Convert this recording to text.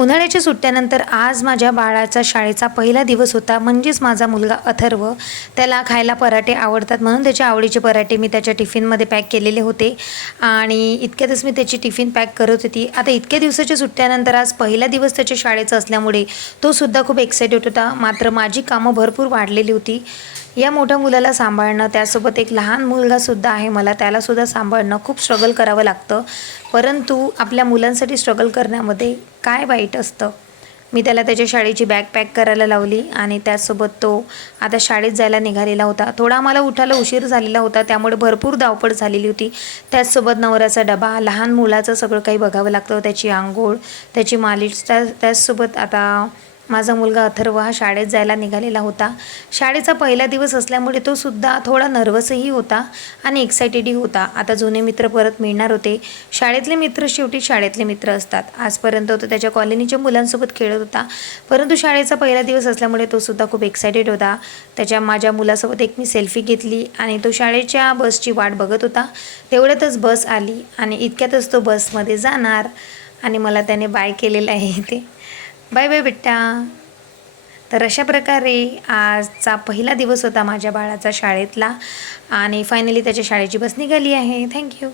उन्हाळ्याच्या सुट्ट्यानंतर आज माझ्या बाळाचा शाळेचा पहिला दिवस होता. म्हणजेच माझा मुलगा अथर्व, त्याला खायला पराठे आवडतात म्हणून त्याच्या आवडीचे पराठे मी त्याच्या टिफिनमध्ये पॅक केलेले होते आणि इतक्यातच मी त्याची टिफिन पॅक करत होती. आता इतक्या दिवसाच्या सुट्ट्यानंतर आज पहिला दिवस त्याच्या शाळेचा असल्यामुळे तो सुद्धा खूप एक्सायटेड होता. मात्र माझी कामं भरपूर वाढलेली होती. या मोठ्या मुलाला सांभाळणं, त्यासोबत एक लहान मुलगासुद्धा आहे मला, त्यालासुद्धा सांभाळणं खूप स्ट्रगल करावं लागतं. परंतु आपल्या मुलांसाठी स्ट्रगल करण्यामध्ये काय वाईट असतं. मी त्याला त्याच्या शाळेची बॅग पॅक करायला लावली आणि त्याचसोबत तो आता शाळेत जायला निघालेला होता. थोडा आम्हाला उठायला उशीर झालेला होता, त्यामुळे भरपूर धावपळ झालेली होती. त्याचसोबत नवऱ्याचा डबा, लहान मुलाचं सगळं काही बघावं लागतं, त्याची अंघोळ, त्याची मालिश. त्याचसोबत आता माझा मुलगा अथर्व हा शाळेत जायला निघालेला होता. शाळेचा पहिला दिवस असल्यामुळे तो सुद्धा थोडा नर्वसही होता आणि एक्सायटेडही होता. आता जुने मित्र परत मिळणार होते. शाळेतले मित्र शेवटी शाळेतले मित्र असतात. आजपर्यंत तो त्याच्या कॉलनीच्या मुलांसोबत खेळत होता, परंतु शाळेचा पहिला दिवस असल्यामुळे तो सुद्धा खूप एक्सायटेड होता. माझ्या मुलासोबत एक मी सेल्फी घेतली आणि तो शाळेच्या बसची वाट बघत होता. तेवढ्यातच बस आली आणि इतक्यातच तो बसमध्ये जाणार आणि मला त्याने बाय केलेलं आहे. ते बाय बाय बेटा. तर अशा प्रकारे आजचा पहिला दिवस होता माझ्या बाळाचा शाळेतला आणि फायनली त्याच्या शाळेची बस निघाली आहे. थँक्यू.